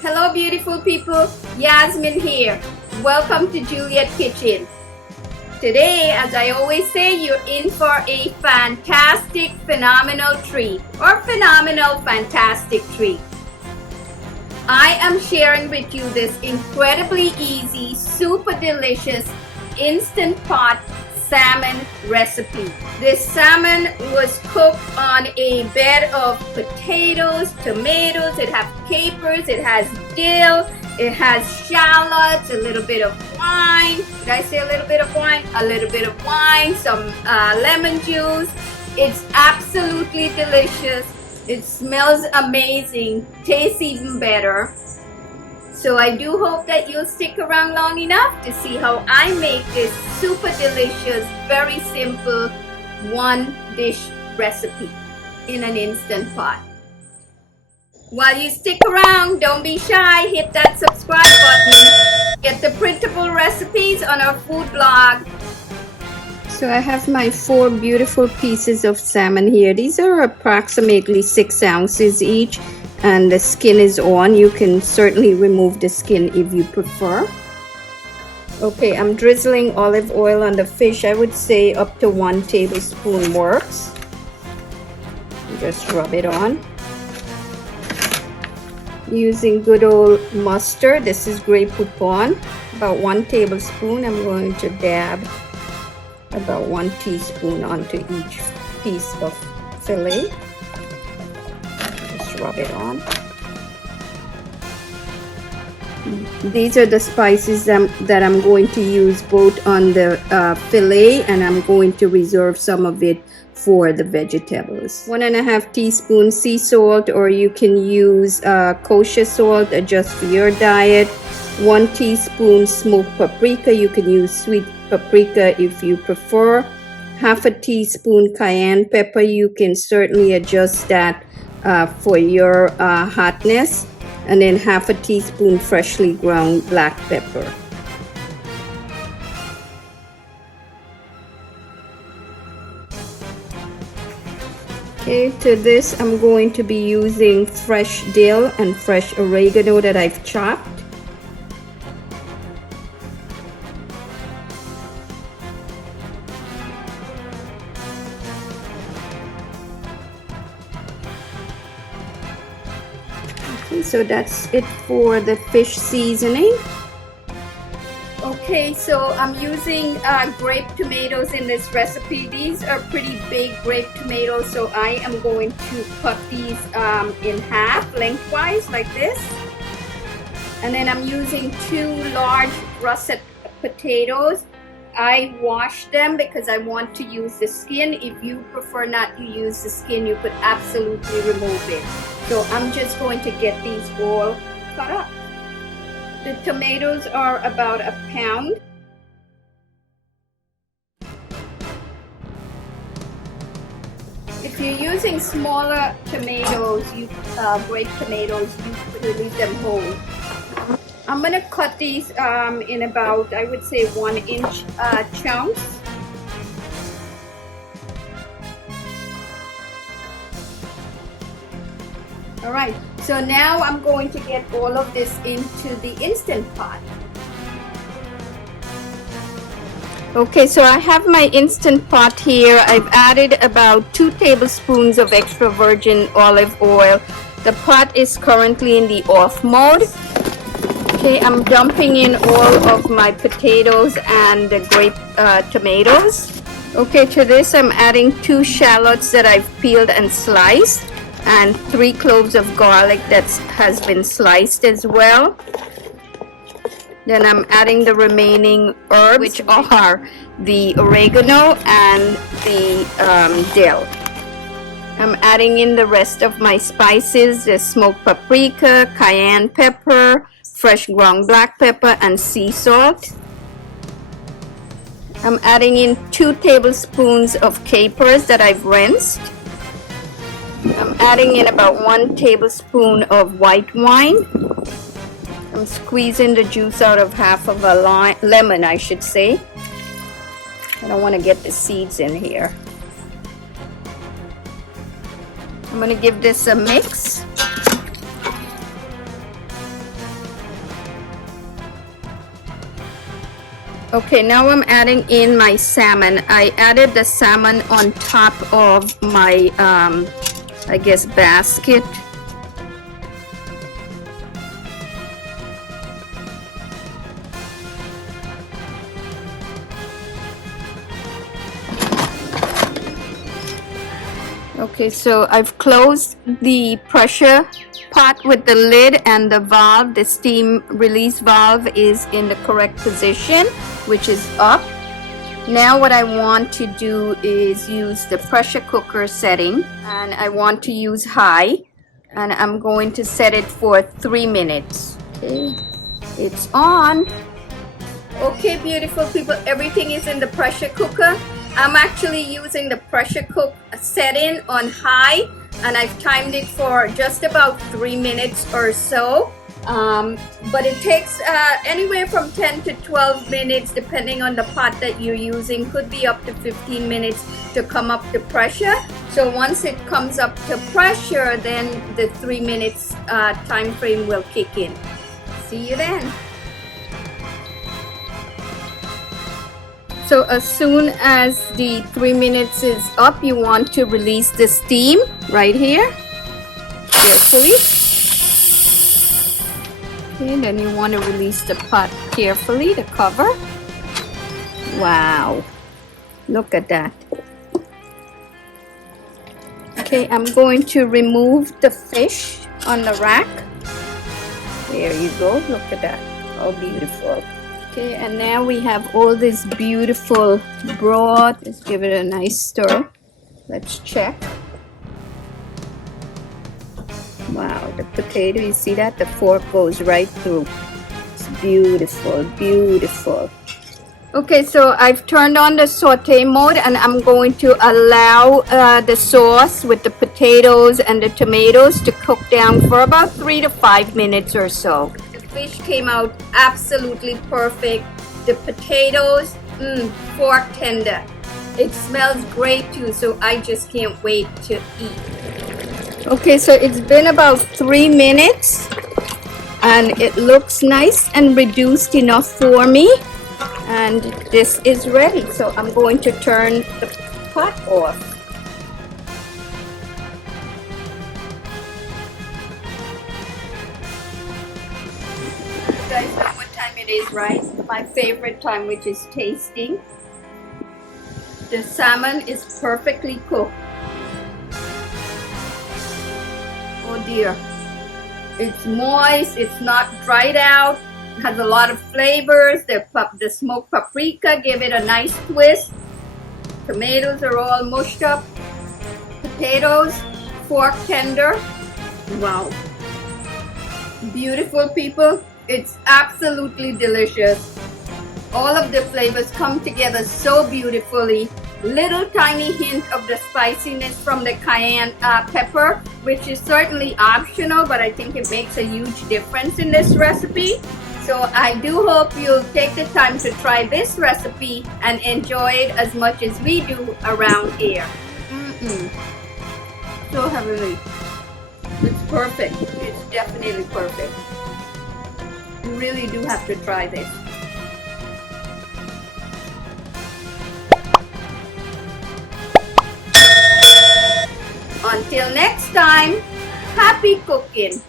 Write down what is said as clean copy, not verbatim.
Hello beautiful people, Yasmin here. Welcome to Juliet Kitchen. Today, as I always say, you're in for a fantastic, phenomenal treat or phenomenal, fantastic treat. I am sharing with you this incredibly easy, super delicious, instant pot salmon recipe. This salmon was cooked on a bed of potatoes, tomatoes, it has capers, it has dill, it has shallots, a little bit of wine. Did I say a little bit of wine? A little bit of wine, some lemon juice. It's absolutely delicious. It smells amazing, tastes even better. So I do hope that you'll stick around long enough to see how I make this super delicious, very simple, one dish recipe in an instant pot. While you stick around, don't be shy, hit that subscribe button. Get the printable recipes on our food blog. So I have my 4 beautiful pieces of salmon here. These are approximately 6 ounces each. And the skin is on. You can certainly remove the skin if you prefer. Okay, I'm drizzling olive oil on the fish. I would say up to 1 tablespoon works. Just rub it on. Using good old mustard. This is Grey Poupon. About 1 tablespoon. I'm going to dab about 1 teaspoon onto each piece of fillet. Rub it on. These are the spices that I'm going to use both on the fillet, and I'm going to reserve some of it for the vegetables. 1.5 teaspoons sea salt, or you can use kosher salt, adjust for your diet. 1 teaspoon smoked paprika. You can use sweet paprika if you prefer. 1/2 teaspoon cayenne pepper. You can certainly adjust that for your hotness, and then 1/2 teaspoon freshly ground black pepper. Okay, to this I'm going to be using fresh dill and fresh oregano that I've chopped. So that's it for the fish seasoning. Okay, so I'm using grape tomatoes in this recipe. These are pretty big grape tomatoes, so I am going to cut these in half lengthwise like this. And then I'm using 2 large russet potatoes. I washed them because I want to use the skin. If you prefer not to use the skin, you could absolutely remove it. So I'm just going to get these all cut up. The tomatoes are about 1 pound. If you're using smaller tomatoes, grape tomatoes, you could leave them whole. I'm going to cut these in about, I would say, 1-inch chunks. Alright, so now I'm going to get all of this into the Instant Pot. Okay, so I have my Instant Pot here. I've added about 2 tablespoons of extra virgin olive oil. The pot is currently in the off mode. Okay, I'm dumping in all of my potatoes and the grape tomatoes. Okay, to this I'm adding 2 shallots that I've peeled and sliced, and 3 cloves of garlic that has been sliced as well. Then I'm adding the remaining herbs, which are the oregano and the dill. I'm adding in the rest of my spices, the smoked paprika, cayenne pepper, fresh ground black pepper, and sea salt. I'm adding in 2 tablespoons of capers that I've rinsed. I'm adding in about 1 tablespoon of white wine. I'm squeezing the juice out of half of a lemon, I should say. I don't want to get the seeds in here. I'm going to give this a mix. Okay, now I'm adding in my salmon. I added the salmon on top of my, I guess, basket. Okay, so I've closed the pressure pot with the lid, and the valve, the steam release valve, is in the correct position, which is up. Now what I want to do is use the pressure cooker setting, and I want to use high, and I'm going to set it for 3 minutes. Okay, it's on. Okay, beautiful people, everything is in the pressure cooker. I'm actually using the pressure cook setting on high, and I've timed it for just about 3 minutes or so. But it takes anywhere from 10 to 12 minutes depending on the pot that you're using. Could be up to 15 minutes to come up to pressure. So once it comes up to pressure, then the 3 minutes time frame will kick in. See you then. So as soon as the 3 minutes is up, you want to release the steam right here, carefully. Okay, then you want to release the pot carefully, the cover. Wow, look at that. Okay, I'm going to remove the fish on the rack. There you go, look at that, how beautiful. Okay, and now we have all this beautiful broth. Let's give it a nice stir. Let's check. Wow, the potato, you see that? The fork goes right through. It's beautiful, beautiful. Okay, so I've turned on the saute mode, and I'm going to allow the sauce with the potatoes and the tomatoes to cook down for about 3 to 5 minutes or so. The fish came out absolutely perfect. The potatoes, fork tender. It smells great too, so I just can't wait to eat. Okay, so it's been about 3 minutes, and it looks nice and reduced enough for me. And this is ready, so I'm going to turn the pot off. You guys know what time it is, right? My favorite time, which is tasting. The salmon is perfectly cooked. Oh dear. It's moist, it's not dried out. Has a lot of flavors. The smoked paprika give it a nice twist. Tomatoes are all mushed up. Potatoes, fork tender. Wow. Beautiful people. It's absolutely delicious. All of the flavors come together so beautifully. Little tiny hint of the spiciness from the cayenne pepper, which is certainly optional, but I think it makes a huge difference in this recipe. So I do hope you'll take the time to try this recipe and enjoy it as much as we do around here. So heavenly. It's perfect. It's definitely perfect. You really do have to try this. Until next time, happy cooking!